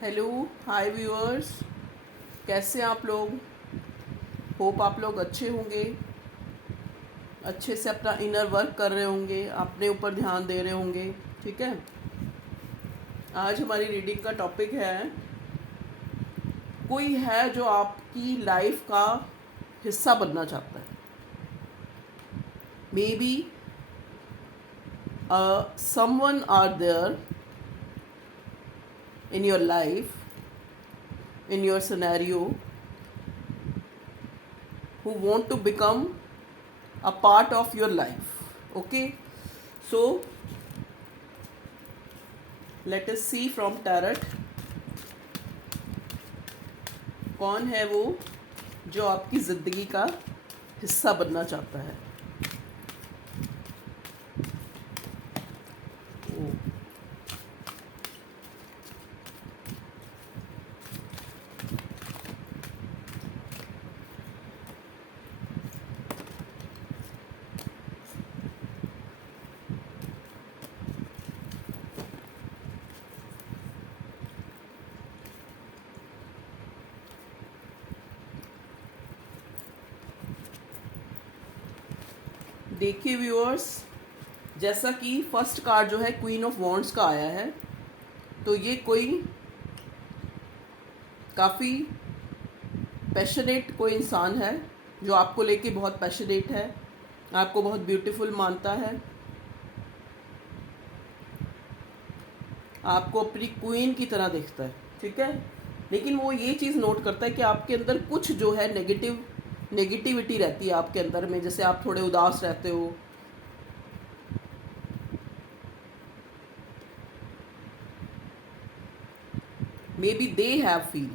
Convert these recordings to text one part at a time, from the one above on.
Hello hi viewers. कैसे हैं आप लोग? होप आप लोग अच्छे होंगे, अच्छे से अपना इनर वर्क कर रहे होंगे, अपने ऊपर ध्यान दे रहे होंगे। ठीक है, आज हमारी रीडिंग का टॉपिक है, कोई है जो आपकी लाइफ का हिस्सा बनना चाहता है। Maybe someone are there in your life, in your scenario, who want to become a part of your life. Okay, so let us see from tarot, कौन है वो जो आपकी ज़िंदगी का हिस्सा बनना चाहता है। देखिए व्यूअर्स, जैसा कि फर्स्ट कार्ड जो है क्वीन ऑफ वॉन्ड्स का आया है, तो ये कोई काफ़ी पैशनेट कोई इंसान है जो आपको लेके बहुत पैशनेट है, आपको बहुत ब्यूटीफुल मानता है, आपको अपनी क्वीन की तरह देखता है। ठीक है, लेकिन वो ये चीज़ नोट करता है कि आपके अंदर कुछ जो है नेगेटिविटी रहती है आपके अंदर में, जैसे आप थोड़े उदास रहते हो, may be they have feel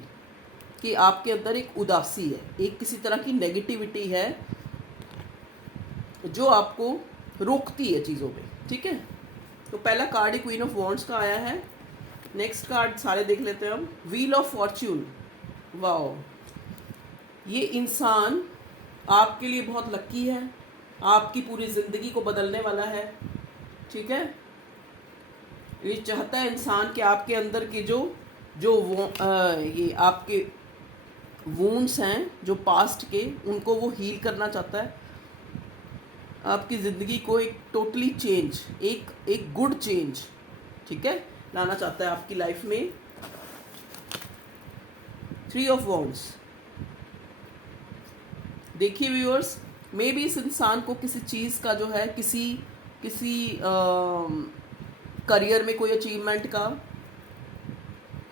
कि आपके अंदर एक उदासी है, एक किसी तरह की नेगेटिविटी है जो आपको रोकती है चीज़ों में। ठीक है, तो पहला card he queen of wands का आया है। नेक्स्ट कार्ड सारे देख लेते हैं हम। Wheel of Fortune. वाओ, ये इंसान आपके लिए बहुत लकी है, आपकी पूरी ज़िंदगी को बदलने वाला है। ठीक है, ये चाहता है इंसान कि आपके अंदर के जो जो वो ये आपके वूंड्स हैं जो पास्ट के, उनको वो हील करना चाहता है। आपकी ज़िंदगी को एक टोटली चेंज, एक गुड चेंज, ठीक है, लाना चाहता है आपकी लाइफ में। 3 ऑफ वॉन्ड्स। देखिए व्यूअर्स, मे बी इस इंसान को किसी चीज़ का जो है, किसी किसी करियर में कोई अचीवमेंट का,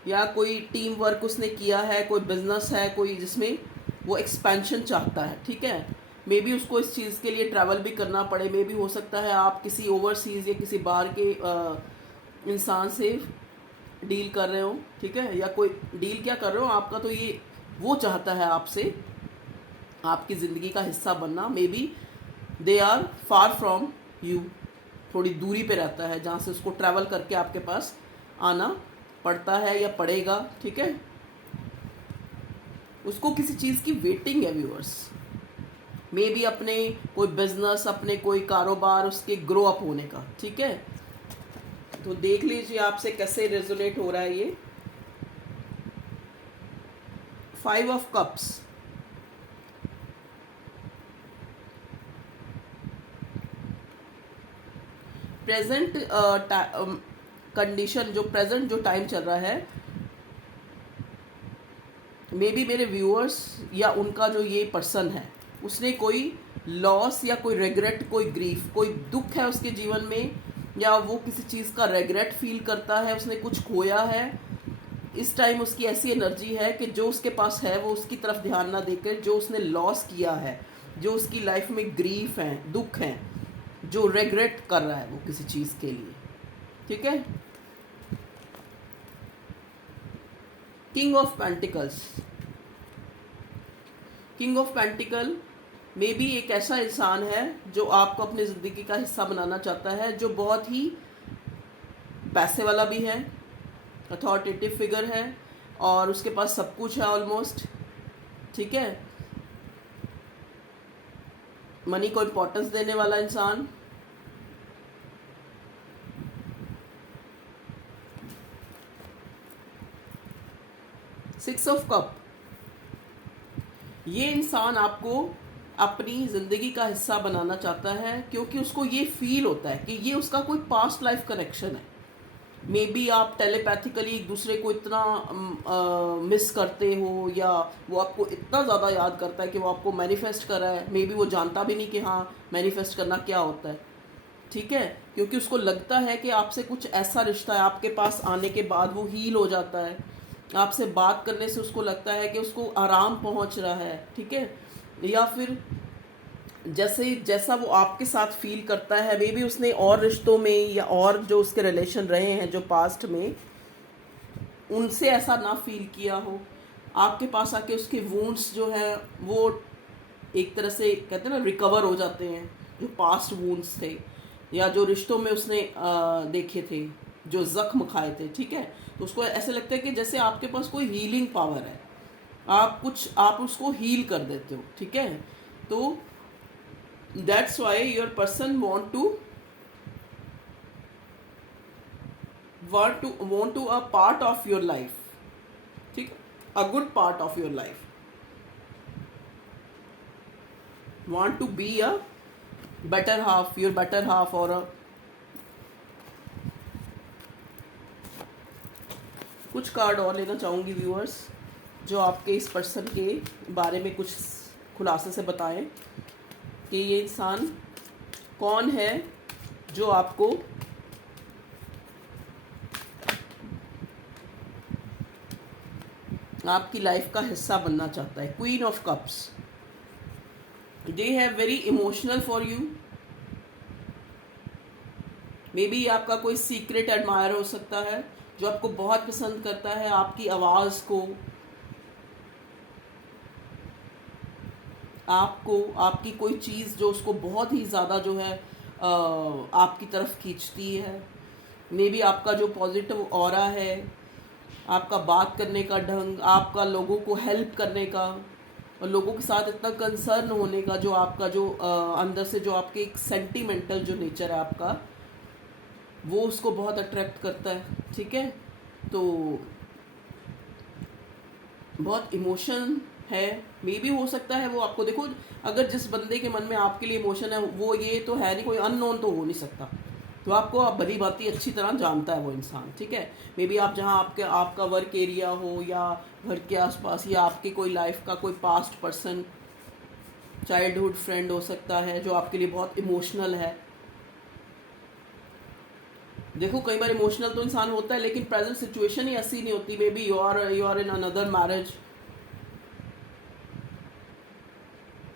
या कोई टीम वर्क उसने किया है, कोई बिजनेस है कोई जिसमें वो एक्सपेंशन चाहता है। ठीक है, मे बी उसको इस चीज़ के लिए ट्रैवल भी करना पड़े। मे बी हो सकता है आप किसी ओवरसीज़ या किसी बाहर के इंसान से डील कर रहे हो। ठीक है, या कोई डील क्या कर रहे हो, आपका तो ये वो चाहता है आपसे आपकी ज़िंदगी का हिस्सा बनना। Maybe they are far from you, थोड़ी दूरी पे रहता है जहाँ से उसको ट्रैवल करके आपके पास आना पड़ता है या पड़ेगा। ठीक है, उसको किसी चीज़ की वेटिंग है व्यूअर्स। मे बी अपने कोई बिजनेस, अपने कोई कारोबार, उसके ग्रो अप होने का। ठीक है, तो देख लीजिए आपसे कैसे रेजोनेट हो रहा है ये। 5 ऑफ कप्स। प्रेजेंट कंडीशन, जो प्रेजेंट जो टाइम चल रहा है, मे बी मेरे व्यूअर्स या उनका जो ये पर्सन है, उसने कोई लॉस या कोई रेग्रेट, कोई ग्रीफ, कोई दुख है उसके जीवन में, या वो किसी चीज़ का रेग्रेट फील करता है, उसने कुछ खोया है। इस टाइम उसकी ऐसी एनर्जी है कि जो उसके पास है वो उसकी तरफ ध्यान ना देकर जो उसने लॉस किया है, जो उसकी लाइफ में ग्रीफ है, दुख है, जो रेग्रेट कर रहा है वो किसी चीज़ के लिए। ठीक है, king of pentacles. King of pentacle may be एक ऐसा इंसान है जो आपको अपनी ज़िंदगी का हिस्सा बनाना चाहता है, जो बहुत ही पैसे वाला भी है, अथॉरिटेटिव फिगर है, और उसके पास सब कुछ है ऑलमोस्ट। ठीक है, मनी को इम्पोर्टेंस देने वाला इंसान। सिक्स ऑफ कप, ये इंसान आपको अपनी ज़िंदगी का हिस्सा बनाना चाहता है क्योंकि उसको ये फील होता है कि ये उसका कोई पास्ट लाइफ कनेक्शन है। मे बी आप टेलीपैथिकली एक दूसरे को इतना मिस करते हो, या वो आपको इतना ज़्यादा याद करता है कि वो आपको मैनिफेस्ट कर रहा है। मे बी वो जानता भी नहीं कि हाँ मैनिफेस्ट करना क्या होता है, ठीक है, क्योंकि उसको लगता है कि आपसे कुछ ऐसा रिश्ता है, आपके पास आने के बाद वो हील हो जाता है, आपसे बात करने से उसको लगता है कि उसको आराम पहुंच रहा है, ठीक है। या फिर जैसा वो आपके साथ फील करता है, मे बी उसने और रिश्तों में या और जो उसके रिलेशन रहे हैं जो पास्ट में, उनसे ऐसा ना फील किया हो। आपके पास आके उसके वूंड्स जो है वो एक तरह से कहते हैं ना रिकवर हो जाते हैं, जो पास्ट वूंड्स थे या जो रिश्तों में उसने देखे थे, जो जख्म खाए थे, ठीक है। तो उसको ऐसे लगता है कि जैसे आपके पास कोई हीलिंग पावर है, आप उसको हील कर देते हो, ठीक है। तो that's why your person want to a part of your life, ठीक, a good part of your life, want to be a better half, your better half, or a कुछ कार्ड और लेना चाहूँगी व्यूअर्स जो आपके इस पर्सन के बारे में कुछ खुलासे से बताएं कि ये इंसान कौन है जो आपको आपकी लाइफ का हिस्सा बनना चाहता है। Queen of cups, they have very emotional for you. May be आपका कोई सीक्रेट एडमायर हो सकता है जो आपको बहुत पसंद करता है, आपकी आवाज़ को, आपकी कोई चीज़ जो उसको बहुत ही ज़्यादा जो है आपकी तरफ खींचती है। मे बी आपका जो पॉजिटिव ऑरा है, आपका बात करने का ढंग, आपका लोगों को हेल्प करने का और लोगों के साथ इतना कंसर्न होने का, जो आपका जो अंदर से जो आपके एक सेंटिमेंटल जो नेचर है आपका, वो उसको बहुत अट्रैक्ट करता है, ठीक है। तो बहुत इमोशन है। मे भी हो सकता है वो आपको, देखो अगर जिस बंदे के मन में आपके लिए इमोशन है वो ये तो है नहीं, कोई अननोन तो हो नहीं सकता, तो आपको आप भली भांति अच्छी तरह जानता है वो इंसान, ठीक है। मे बी आप जहाँ आपका वर्क एरिया हो या घर के आसपास, या आपके कोई लाइफ का कोई पास्ट पर्सन, चाइल्डहुड फ्रेंड हो सकता है जो आपके लिए बहुत इमोशनल है। देखो कई बार इमोशनल तो इंसान होता है लेकिन प्रेजेंट सिचुएशन ही ऐसी नहीं होती। Maybe you are in another marriage,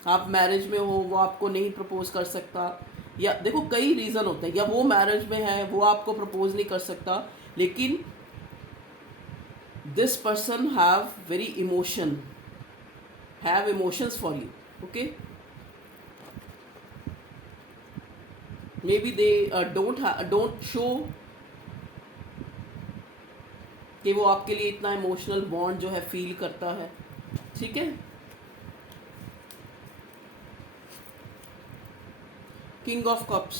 आप मैरिज में हो, वो आपको नहीं प्रपोज कर सकता, या देखो कई रीज़न होते हैं, या वो मैरिज में है वो आपको प्रपोज नहीं कर सकता, लेकिन this person have very emotions for you, okay. May be they don't show कि वो आपके लिए इतना इमोशनल बॉन्ड जो है फील करता है, ठीक है। किंग ऑफ कप्स,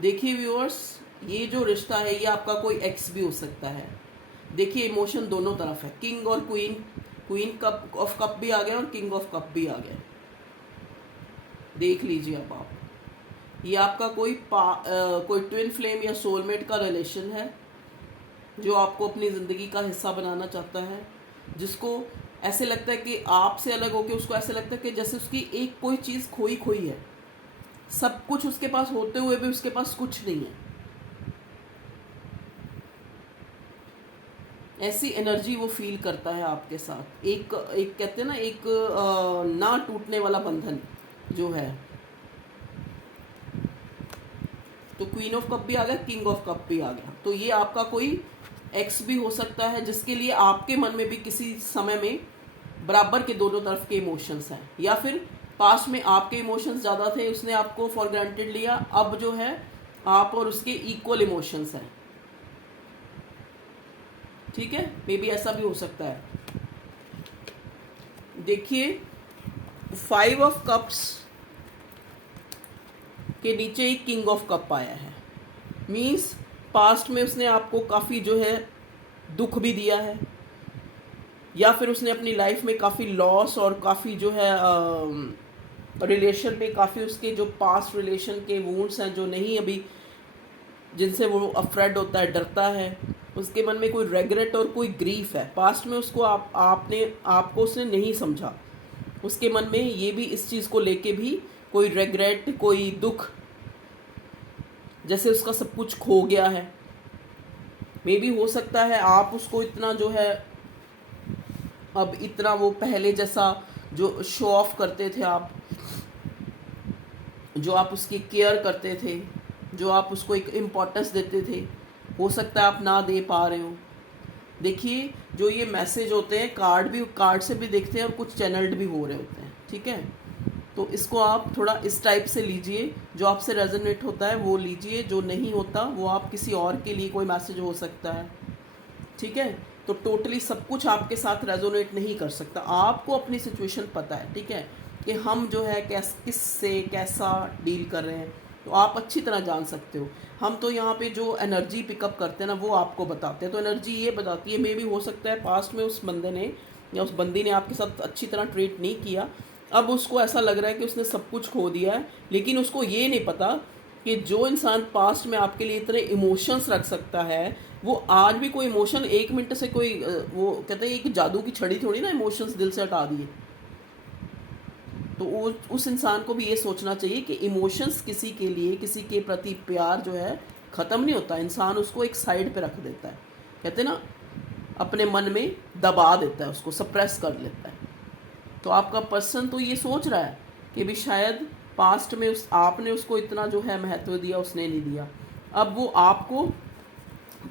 देखिए व्यूअर्स, ये जो रिश्ता है ये आपका कोई एक्स भी हो सकता है। देखिए इमोशन दोनों तरफ है, किंग और क्वीन कप ऑफ कप भी आ गया और किंग ऑफ कप भी आ गया। देख लीजिए अब आप, ये आपका कोई ट्विन फ्लेम या सोलमेट का रिलेशन है जो आपको अपनी ज़िंदगी का हिस्सा बनाना चाहता है, जिसको ऐसे लगता है कि आपसे अलग होकर उसको ऐसे लगता है कि जैसे उसकी एक कोई चीज़ खोई है, सब कुछ उसके पास होते हुए भी उसके पास कुछ नहीं है। ऐसी एनर्जी वो फील करता है आपके साथ, एक कहते हैं ना, एक ना टूटने वाला बंधन जो है। तो क्वीन ऑफ कप भी आ गया, किंग ऑफ कप भी आ गया। तो ये आपका कोई एक्स भी हो सकता है जिसके लिए आपके मन में भी किसी समय में बराबर के दोनों तरफ के इमोशंस हैं, या फिर पास्ट में आपके इमोशंस ज़्यादा थे, उसने आपको फॉर ग्रांटेड लिया, अब जो है आप और उसके इक्वल इमोशंस हैं, ठीक है। मे बी ऐसा भी हो सकता है। देखिए 5 ऑफ कप्स के नीचे ही किंग ऑफ कप आया है, मीन्स पास्ट में उसने आपको काफ़ी जो है दुख भी दिया है, या फिर उसने अपनी लाइफ में काफ़ी लॉस और काफ़ी जो है रिलेशन में काफ़ी उसके जो पास्ट रिलेशन के वूंड्स हैं जो नहीं अभी, जिनसे वो अफ्रेड होता है, डरता है, उसके मन में कोई रेग्रेट और कोई ग्रीफ है, पास्ट में उसको आपको उसने नहीं समझा, उसके मन में ये भी इस चीज़ को लेके भी कोई रेग्रेट, कोई दुख, जैसे उसका सब कुछ खो गया है। मे भी हो सकता है आप उसको इतना जो है अब इतना वो पहले जैसा जो शो ऑफ करते थे आप, जो आप उसकी केयर करते थे, जो आप उसको एक इम्पोर्टेंस देते थे, हो सकता है आप ना दे पा रहे हो। देखिए जो ये मैसेज होते हैं कार्ड से भी देखते हैं और कुछ चैनल्ड भी हो रहे होते हैं, ठीक है। तो इसको आप थोड़ा इस टाइप से लीजिए, जो आपसे रेजोनेट होता है वो लीजिए, जो नहीं होता वो आप किसी और के लिए कोई मैसेज हो सकता है, ठीक है। तो टोटली सब कुछ आपके साथ रेजोनेट नहीं कर सकता, आपको अपनी सिचुएशन पता है, ठीक है, कि हम जो है किस से कैसा डील कर रहे हैं, तो आप अच्छी तरह जान सकते हो। हम तो यहाँ पे जो एनर्जी पिकअप करते हैं ना वो आपको बताते हैं, तो एनर्जी ये बताती है, मे भी हो सकता है पास्ट में उस बंदे ने या उस बंदी ने आपके साथ अच्छी तरह ट्रीट नहीं किया, अब उसको ऐसा लग रहा है कि उसने सब कुछ खो दिया है, लेकिन उसको ये नहीं पता कि जो इंसान पास्ट में आपके लिए इतने इमोशंस रख सकता है, वो आज भी कोई इमोशन 1 मिनट से कोई वो कहते हैं कि जादू की छड़ी थोड़ी ना इमोशंस दिल से हटा दिए। तो वो उस इंसान को भी ये सोचना चाहिए कि इमोशंस किसी के लिए, किसी के प्रति प्यार जो है ख़त्म नहीं होता, इंसान उसको एक साइड पे रख देता है, कहते हैं ना अपने मन में दबा देता है, उसको सप्रेस कर लेता है। तो आपका पर्सन तो ये सोच रहा है कि भी शायद पास्ट में आपने उसको इतना जो है महत्व दिया, उसने नहीं दिया। अब वो आपको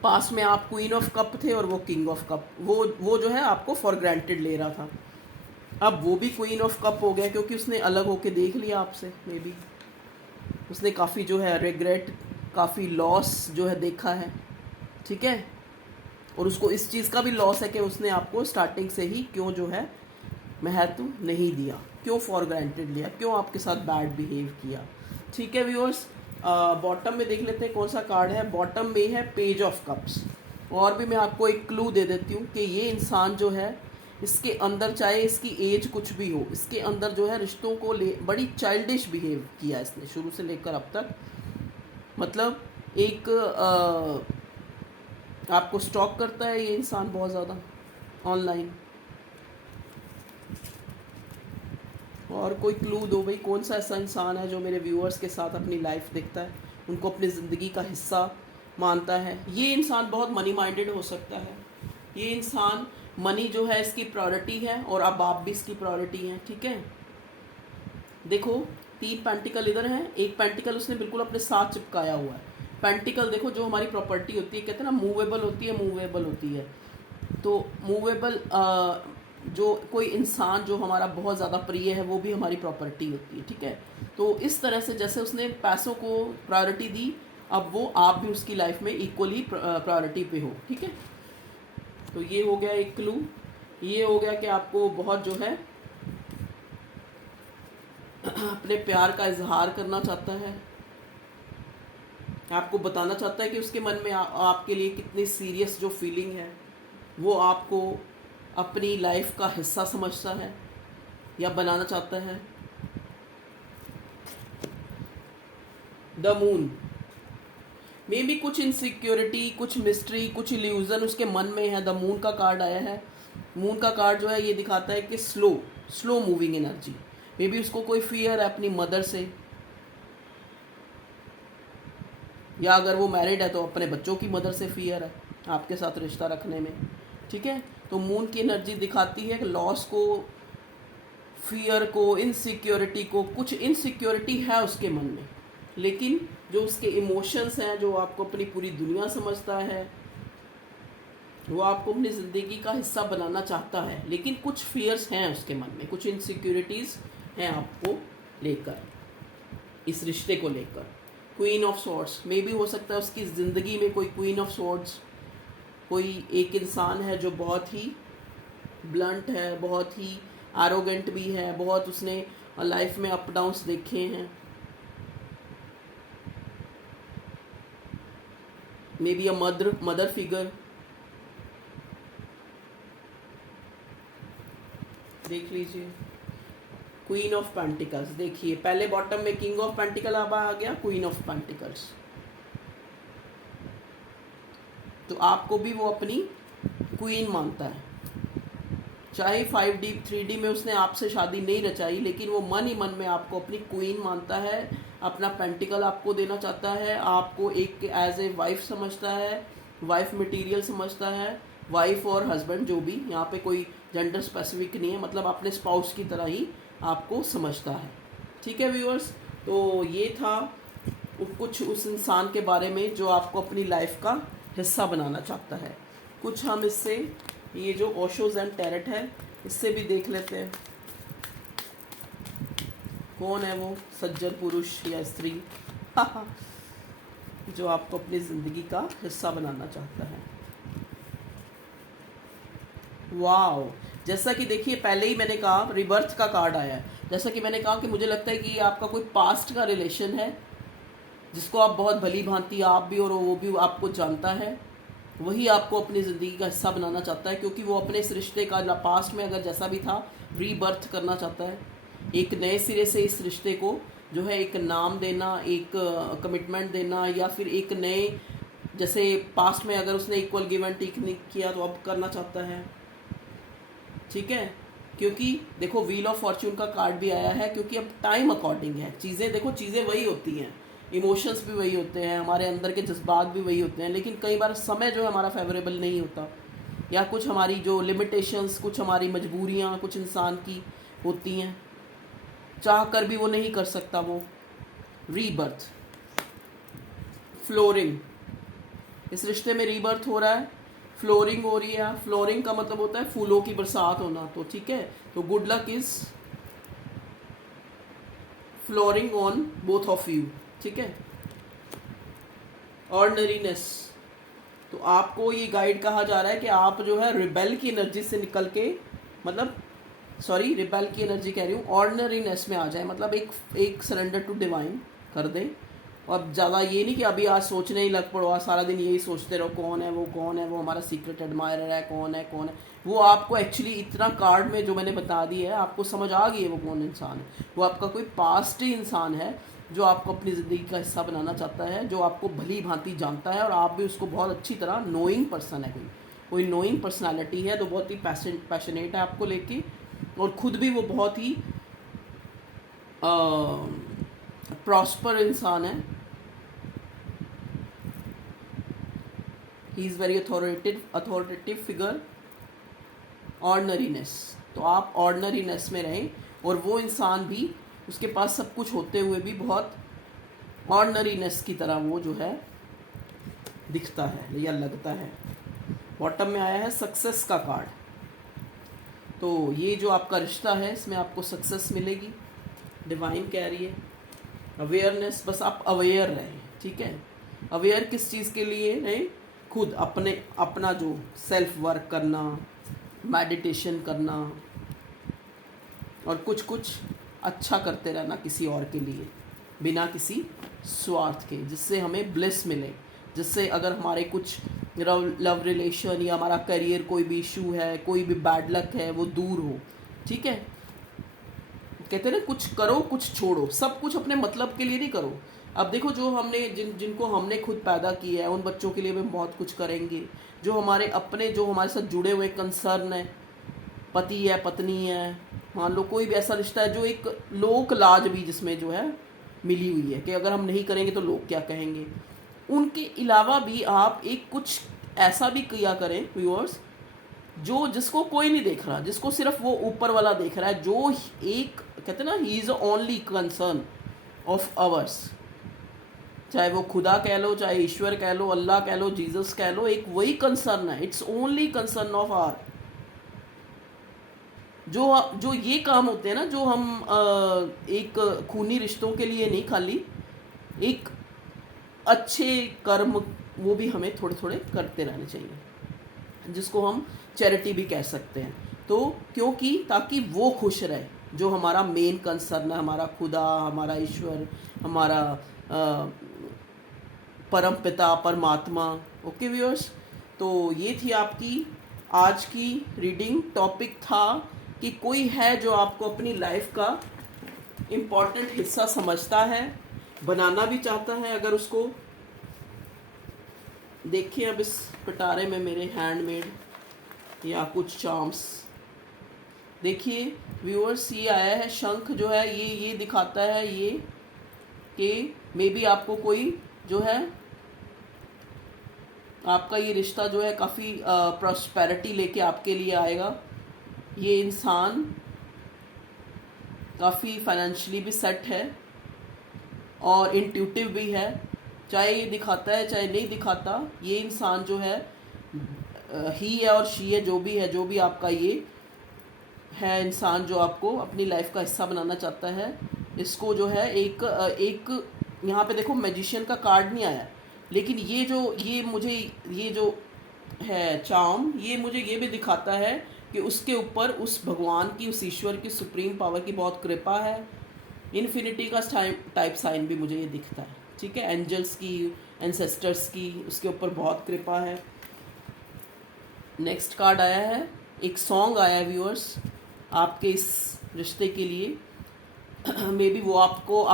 पास्ट में आप क्वीन ऑफ कप थे और वो किंग ऑफ कप, वो जो है आपको फॉर ग्रांटेड ले रहा था, अब वो भी क्वीन ऑफ कप हो गया क्योंकि उसने अलग होके देख लिया आपसे, मे बी उसने काफ़ी जो है रिग्रेट, काफ़ी लॉस जो है देखा है, ठीक है। और उसको इस चीज़ का भी लॉस है कि उसने आपको स्टार्टिंग से ही क्यों जो है महत्व नहीं दिया, क्यों फॉर ग्रांटेड लिया, क्यों आपके साथ बैड बिहेव किया, ठीक है व्यूअर्स। बॉटम में देख लेते हैं कौन सा कार्ड है। बॉटम में है पेज ऑफ कप्स। और भी मैं आपको एक क्लू दे देती हूँ कि ये इंसान जो है, इसके अंदर चाहे इसकी एज कुछ भी हो, इसके अंदर जो है रिश्तों को ले बड़ी चाइल्डिश बिहेव किया इसने शुरू से लेकर अब तक, मतलब एक आपको स्टॉक करता है ये इंसान बहुत ज़्यादा ऑनलाइन। और कोई क्लू दो भाई, कौन सा ऐसा इंसान है जो मेरे व्यूअर्स के साथ अपनी लाइफ देखता है, उनको अपनी ज़िंदगी का हिस्सा मानता है। ये इंसान बहुत मनी माइंडेड हो सकता है, ये इंसान मनी जो है इसकी प्रायोरिटी है और अब आप भी इसकी प्रायोरिटी हैं, ठीक है। देखो 3 पेंटिकल इधर हैं, एक पेंटिकल उसने बिल्कुल अपने साथ चिपकाया हुआ है। पेंटिकल देखो जो हमारी प्रॉपर्टी होती है, कहते हैं ना मूवेबल होती है, मूवेबल होती है। तो मूवेबल जो कोई इंसान जो हमारा बहुत ज़्यादा प्रिय है वो भी हमारी प्रॉपर्टी होती है, ठीक है। तो इस तरह से जैसे उसने पैसों को प्रायोरिटी दी, अब वो आप भी उसकी लाइफ में इक्वली प्रायोरिटी पे हो, ठीक है। तो ये हो गया एक क्लू। ये हो गया कि आपको बहुत जो है अपने प्यार का इजहार करना चाहता है, आपको बताना चाहता है कि उसके मन में आपके लिए कितनी सीरियस जो फीलिंग है, वो आपको अपनी लाइफ का हिस्सा समझता है या बनाना चाहता है। द मून में भी कुछ इनसिक्योरिटी, कुछ मिस्ट्री, कुछ इल्यूजन उसके मन में है। द मून का कार्ड आया है। मून का कार्ड जो है ये दिखाता है कि slow moving energy. May be उसको कोई फियर है अपनी मदर से, या अगर वो मैरिड है तो अपने बच्चों की मदर से फियर है आपके साथ रिश्ता रखने में, ठीक है। तो मून की एनर्जी दिखाती है कि लॉस को, फियर को, इनसिक्योरिटी को, कुछ इनसिक्योरिटी है उसके मन में, लेकिन जो उसके इमोशंस हैं, जो आपको अपनी पूरी दुनिया समझता है, वो आपको अपनी ज़िंदगी का हिस्सा बनाना चाहता है, लेकिन कुछ फियर्स हैं उसके मन में, कुछ इनसिक्योरिटीज़ हैं आपको लेकर, इस रिश्ते को लेकर। क्वीन ऑफ सॉर्ड्स में भी हो सकता है उसकी ज़िंदगी में कोई क्वीन ऑफ सॉर्ड्स, कोई एक इंसान है जो बहुत ही ब्लंट है, बहुत ही एरोगेंट भी है, बहुत उसने लाइफ में अप डाउन्स देखे हैं। May be a mother figure, देख लीजिए, क्वीन ऑफ पेंटिकल्स। देखिए पहले बॉटम में किंग ऑफ पेंटिकल अब आ गया क्वीन ऑफ पेंटिकल्स। तो आपको भी वो अपनी क्वीन मानता है, चाहे 5D 3D में उसने आपसे शादी नहीं रचाई, लेकिन वो मन ही मन में आपको अपनी क्वीन मानता है, अपना पेंटिकल आपको देना चाहता है, आपको एक एज ए वाइफ समझता है, वाइफ मटेरियल समझता है, वाइफ और हस्बैंड जो भी, यहाँ पे कोई जेंडर स्पेसिफिक नहीं है, मतलब अपने स्पाउस की तरह ही आपको समझता है। ठीक है व्यूअर्स, तो ये था कुछ उस इंसान के बारे में जो आपको अपनी लाइफ का हिस्सा बनाना चाहता है। कुछ हम इससे, ये जो ओशोज एंड टैरेट है, इससे भी देख लेते हैं कौन है वो सज्जन पुरुष या स्त्री जो आपको अपनी ज़िंदगी का हिस्सा बनाना चाहता है। वाओ, जैसा कि देखिए पहले ही मैंने कहा रिबर्थ का कार्ड आया है। जैसा कि मैंने कहा कि मुझे लगता है कि ये आपका कोई पास्ट का रिलेशन है जिसको आप बहुत भली भांति, आप भी और वो भी आपको जानता है, वही आपको अपनी ज़िंदगी का हिस्सा बनाना चाहता है, क्योंकि वो अपने इस रिश्ते का पास्ट में अगर जैसा भी था रीबर्थ करना चाहता है, एक नए सिरे से इस रिश्ते को जो है एक नाम देना, एक कमिटमेंट देना, या फिर एक नए, जैसे पास्ट में अगर उसने इक्वल गिव एंड टेक नहीं किया तो अब करना चाहता है। ठीक है, क्योंकि देखो व्हील ऑफ फॉर्च्यून का कार्ड भी आया है, क्योंकि अब टाइम अकॉर्डिंग है चीज़ें, देखो चीज़ें वही होती हैं, इमोशंस भी वही होते हैं, हमारे अंदर के जज्बात भी वही होते हैं, लेकिन कई बार समय जो है हमारा फेवरेबल नहीं होता, या कुछ हमारी जो लिमिटेशंस, कुछ हमारी मजबूरियाँ कुछ इंसान की होती हैं, चाह कर भी वो नहीं कर सकता वो। रीबर्थ, फ्लोरिंग, इस रिश्ते में रीबर्थ हो रहा है, फ्लोरिंग हो रही है। फ्लोरिंग का मतलब होता है फूलों की बरसात होना। तो ठीक है, तो good luck is flooring on both of you. ठीक है, ऑर्डनरीनेस, तो आपको ये गाइड कहा जा रहा है कि आप जो है रिबेल की एनर्जी से निकल के, मतलब सॉरी रिबेल की एनर्जी कह रही हूँ, ऑर्डनरीनेस में आ जाए, मतलब एक सरेंडर टू डिवाइन कर दें। और ज़्यादा ये नहीं कि अभी आज सोचने ही लग पड़ो, आज सारा दिन यही सोचते रहो कौन है वो हमारा सीक्रेट एडमायरर है, कौन है वो। आपको एक्चुअली इतना कार्ड में जो मैंने बता दी है, आपको समझ आ गई है वो कौन इंसान है। वो आपका कोई पास्ट ही इंसान है जो आपको अपनी ज़िंदगी का हिस्सा बनाना चाहता है, जो आपको भली भांति जानता है, और आप भी उसको बहुत अच्छी तरह, नोइंग पर्सन है, कोई नोइंग पर्सनैलिटी है, तो बहुत ही पैशनेट है आपको लेके, और खुद भी वो बहुत ही प्रॉस्पर इंसान है। He is very authoritative figure. Ordinariness, तो आप ऑर्डनरीनेस में रहें, और वो इंसान भी, उसके पास सब कुछ होते हुए भी बहुत ऑर्डनरीनेस की तरह वो जो है दिखता है या लगता है। बॉटम में आया है सक्सेस का कार्ड, तो ये जो आपका रिश्ता है इसमें आपको सक्सेस मिलेगी, डिवाइन कह रही है। अवेयरनेस, बस आप अवेयर रहें। ठीक है, अवेयर किस चीज़ के लिए रहें? खुद अपना जो सेल्फ वर्क करना, मेडिटेशन करना, और कुछ अच्छा करते रहना किसी और के लिए, बिना किसी स्वार्थ के, जिससे हमें ब्लिस मिले, जिससे अगर हमारे कुछ लव रिलेशन या हमारा करियर कोई भी इशू है, कोई भी बैड लक है, वो दूर हो। ठीक है, कहते हैं ना कुछ करो कुछ छोड़ो, सब कुछ अपने मतलब के लिए नहीं करो। अब देखो जो हमने जिनको हमने खुद पैदा किया है, उन बच्चों के लिए भी हम बहुत कुछ करेंगे। जो हमारे अपने, जो हमारे साथ जुड़े हुए कंसर्न है, पति है, पत्नी है, मान लो कोई भी ऐसा रिश्ता है जो एक लोक लाज भी जिसमें जो है मिली हुई है, कि अगर हम नहीं करेंगे तो लोग क्या कहेंगे, उनके अलावा भी आप एक कुछ ऐसा भी किया करें व्यूअर्स, जो जिसको कोई नहीं देख रहा, जिसको सिर्फ वो ऊपर वाला देख रहा है, जो एक कहते हैं ना, he is only concern of ours, चाहे वो खुदा कह लो, चाहे ईश्वर कह लो, अल्लाह कह लो, जीसस कह लो, एक वही कंसर्न है, it's only concern of our. जो जो ये काम होते हैं ना, जो हम एक खूनी रिश्तों के लिए नहीं, खाली एक अच्छे कर्म, वो भी हमें थोड़े थोड़े करते रहने चाहिए, जिसको हम चैरिटी भी कह सकते हैं। तो क्योंकि ताकि वो खुश रहे, जो हमारा मेन कंसर्न है, हमारा खुदा, हमारा ईश्वर, हमारा परम पिता, परमात्मा। ओके व्यूअर्स, तो ये थी आपकी आज की रीडिंग। टॉपिक था कि कोई है जो आपको अपनी लाइफ का इम्पोर्टेंट हिस्सा समझता है, बनाना भी चाहता है। अगर उसको देखिए अब इस पिटारे में मेरे हैंडमेड या कुछ चार्म्स देखिए व्यूअर्स, ये आया है शंख जो है, ये दिखाता है ये कि मे बी आपको कोई जो है आपका ये रिश्ता जो है काफ़ी प्रॉस्पेरिटी लेके आपके लिए आएगा। ये इंसान काफ़ी फाइनेंशियली भी सेट है और इंट्यूटिव भी है, चाहे ये दिखाता है चाहे नहीं दिखाता। ये इंसान जो है ही है और शी है, जो भी आपका ये है इंसान जो आपको अपनी लाइफ का हिस्सा बनाना चाहता है। इसको जो है एक यहाँ पे देखो मैजिशियन का कार्ड नहीं आया, लेकिन ये जो है चार्म, ये मुझे ये भी दिखाता है कि उसके ऊपर उस भगवान की, उस ईश्वर की, सुप्रीम पावर की बहुत कृपा है। इन्फिनिटी का टाइप साइन भी मुझे ये दिखता है, ठीक है, एंजल्स की, एंसेस्टर्स की उसके ऊपर बहुत कृपा है। नेक्स्ट कार्ड आया है, एक सॉन्ग आया है व्यूअर्स आपके इस रिश्ते के लिए। मे बी वो आपको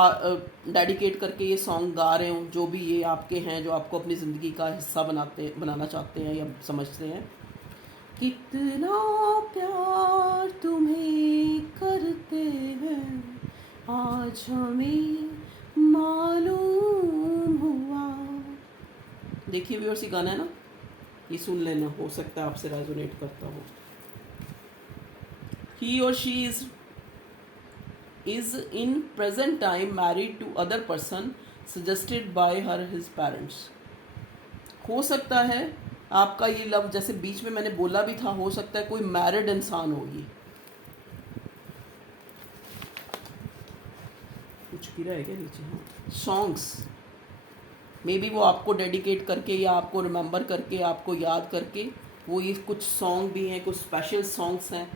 डेडिकेट करके ये सॉन्ग गा रहे हों, जो भी ये आपके हैं जो आपको अपनी ज़िंदगी का हिस्सा बनाना चाहते हैं या समझते हैं। कितना प्यार तुम्हें करते हैं आज हमें मालूम हुआ। देखिए व्यूअर्स, ये गाना है ना, ये सुन लेना, हो सकता है आपसे रेजोनेट करता हो। He or she is in present time married to other person suggested by her his parents। हो सकता है आपका ये लव, जैसे बीच में मैंने बोला भी था, हो सकता है कोई मैरिड इंसान हो। ये कुछ गिरा है क्या नीचे? हाँ, सॉन्ग्स मे बी वो आपको डेडिकेट करके या आपको रिमेंबर करके, आपको याद करके, वो ये कुछ सॉन्ग भी हैं, कुछ स्पेशल सॉन्ग्स हैं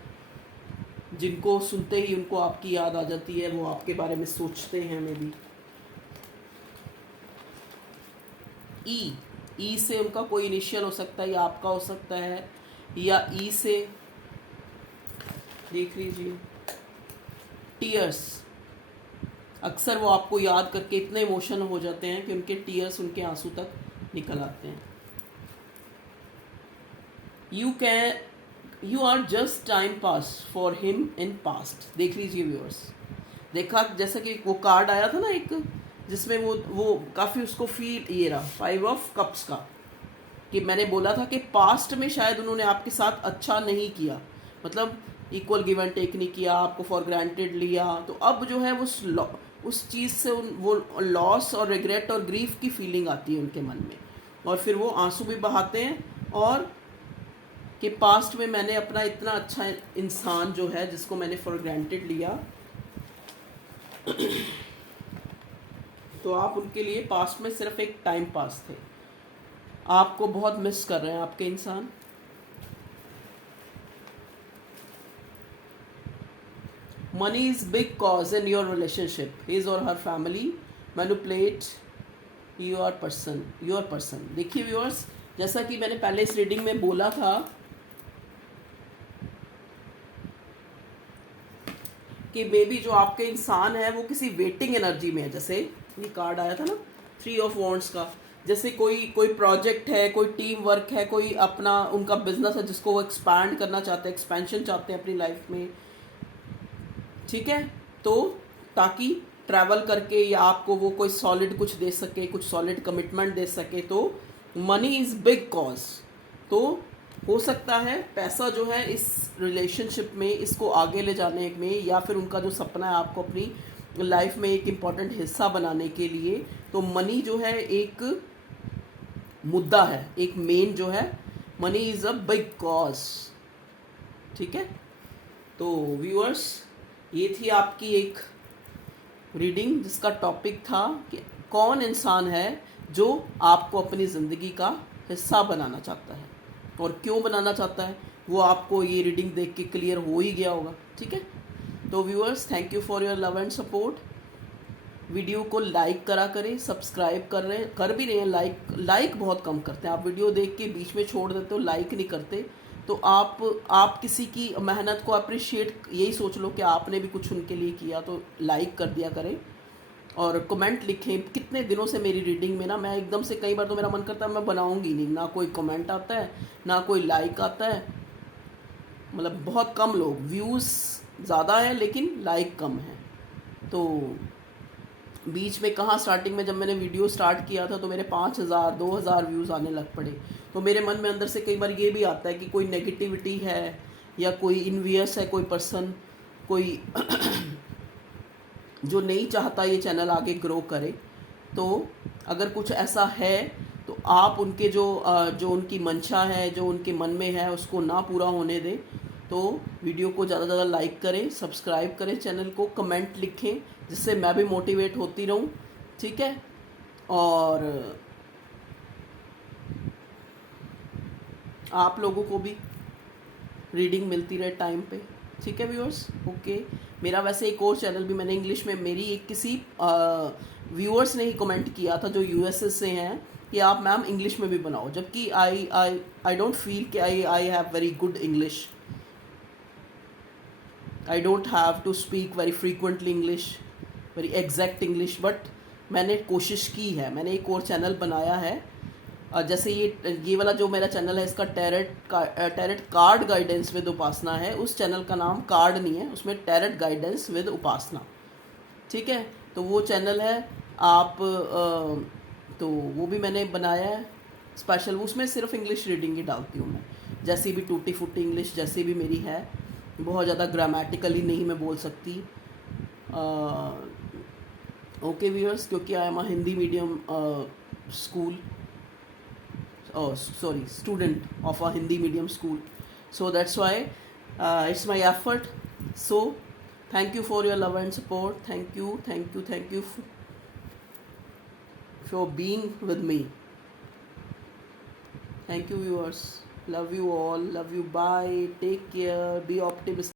जिनको सुनते ही उनको आपकी याद आ जाती है, वो आपके बारे में सोचते हैं। मे बी ई से उनका कोई इनिशियल हो सकता है, या आपका हो सकता है, या ई से देख लीजिए टीयर्स। अक्सर वो आपको याद करके इतने इमोशन हो जाते हैं कि उनके टीयर्स, उनके आंसू तक निकल आते हैं। You are just time pass for him in past. देख लीजिए व्यूअर्स, देखा जैसा कि वो कार्ड आया था ना एक, जिसमें वो काफ़ी उसको फील, ये रहा 5 ऑफ कप्स का, कि मैंने बोला था कि पास्ट में शायद उन्होंने आपके साथ अच्छा नहीं किया, मतलब इक्वल गिव एंड टेक नहीं किया, आपको फॉर ग्रांटेड लिया। तो अब जो है वो उस चीज़ से वो लॉस और रिग्रेट और ग्रीफ की फीलिंग आती है उनके मन में, और फिर वो आंसू भी बहाते हैं। और कि पास्ट में मैंने अपना इतना अच्छा इंसान जो है जिसको मैंने फॉर ग्रांटेड लिया, तो आप उनके लिए पास्ट में सिर्फ एक टाइम पास थे। आपको बहुत मिस कर रहे हैं आपके इंसान। Money is big cause in your relationship, his और हर फैमिली मैनिपुलेट योर पर्सन। देखिए व्यूअर्स, जैसा कि मैंने पहले इस रीडिंग में बोला था कि मे बी जो आपके इंसान है वो किसी वेटिंग एनर्जी में है। जैसे ये कार्ड आया था ना 3 ऑफ वॉन्ड्स का, जैसे कोई प्रोजेक्ट है, कोई टीम वर्क है, कोई अपना उनका बिजनेस है जिसको वो एक्सपैंड करना चाहते हैं, एक्सपेंशन चाहते हैं अपनी लाइफ में, ठीक है, तो ताकि ट्रैवल करके या आपको वो कोई सॉलिड कुछ दे सके, कुछ सॉलिड कमिटमेंट दे सके। तो मनी इज़ बिग कॉज। तो हो सकता है पैसा जो है इस रिलेशनशिप में, इसको आगे ले जाने में, या फिर उनका जो सपना है आपको अपनी लाइफ में एक इम्पॉर्टेंट हिस्सा बनाने के लिए, तो मनी जो है एक मुद्दा है, एक मेन जो है, money is a big cause, ठीक है। तो व्यूअर्स, ये थी आपकी एक रीडिंग जिसका टॉपिक था कि कौन इंसान है जो आपको अपनी ज़िंदगी का हिस्सा बनाना चाहता है, और क्यों बनाना चाहता है वो आपको ये रीडिंग देख के क्लियर हो ही गया होगा, ठीक है। तो viewers, thank you for your love and support. Video को लाइक करा करें, सब्सक्राइब कर भी रहे हैं, लाइक बहुत कम करते हैं आप, वीडियो देख के बीच में छोड़ देते हो, लाइक नहीं करते। तो आप किसी की मेहनत को अप्रिशिएट, यही सोच लो कि आपने भी कुछ उनके लिए किया, तो लाइक कर दिया करें और कमेंट लिखें। कितने दिनों से मेरी रीडिंग में ना, मैं एकदम से कई बार तो मेरा मन करता है मैं बनाऊंगी नहीं, ना कोई कमेंट आता है ना कोई लाइक आता है, मतलब बहुत कम लोग, व्यूज़ ज़्यादा है लेकिन लाइक कम है। तो बीच में कहाँ स्टार्टिंग में जब मैंने वीडियो स्टार्ट किया था तो मेरे 5,000 2,000 व्यूज़ आने लग पड़े। तो मेरे मन में अंदर से कई बार ये भी आता है कि कोई नेगेटिविटी है या कोई इन्वियस है, कोई पर्सन, कोई जो नहीं चाहता ये चैनल आगे ग्रो करे। तो अगर कुछ ऐसा है तो आप उनके जो उनकी मंशा है, जो उनके मन में है, उसको ना पूरा होने दें। तो वीडियो को ज़्यादा से ज़्यादा लाइक करें, सब्सक्राइब करें चैनल को, कमेंट लिखें जिससे मैं भी मोटिवेट होती रहूं, ठीक है। और आप लोगों को भी रीडिंग मिलती रहे टाइम पे, ठीक है व्यूअर्स। ओके, मेरा वैसे एक और चैनल भी मैंने इंग्लिश में, मेरी एक किसी व्यूअर्स ने ही कमेंट किया था जो यूएसए से हैं कि आप मैम इंग्लिश में भी बनाओ, जबकि आई डोंट फील कि I have very good English, I don't have to speak very frequently English, very exact English, but मैंने कोशिश की है। मैंने एक और चैनल बनाया है, जैसे ये वाला जो मेरा चैनल है इसका टैरेट कार्ड गाइडेंस विद उपासना है। उस चैनल का नाम कार्ड नहीं है, उसमें टैरेट गाइडेंस विद उपासना, ठीक है। तो वो चैनल है, आप तो वो भी मैंने बनाया है स्पेशल, उसमें सिर्फ इंग्लिश रीडिंग ही डालती हूँ मैं, जैसी भी टूटी फूटी इंग्लिश जैसी भी मेरी है, बहुत ज़्यादा ग्रामेटिकली नहीं मैं बोल सकती। ओके व्यूअर्स, क्योंकि I am a Hindi medium school, student of a Hindi medium school, so that's why it's my effort. So thank you for your love and support, thank you for being with me. Thank you viewers, love you all, love you, bye, take care, be optimistic.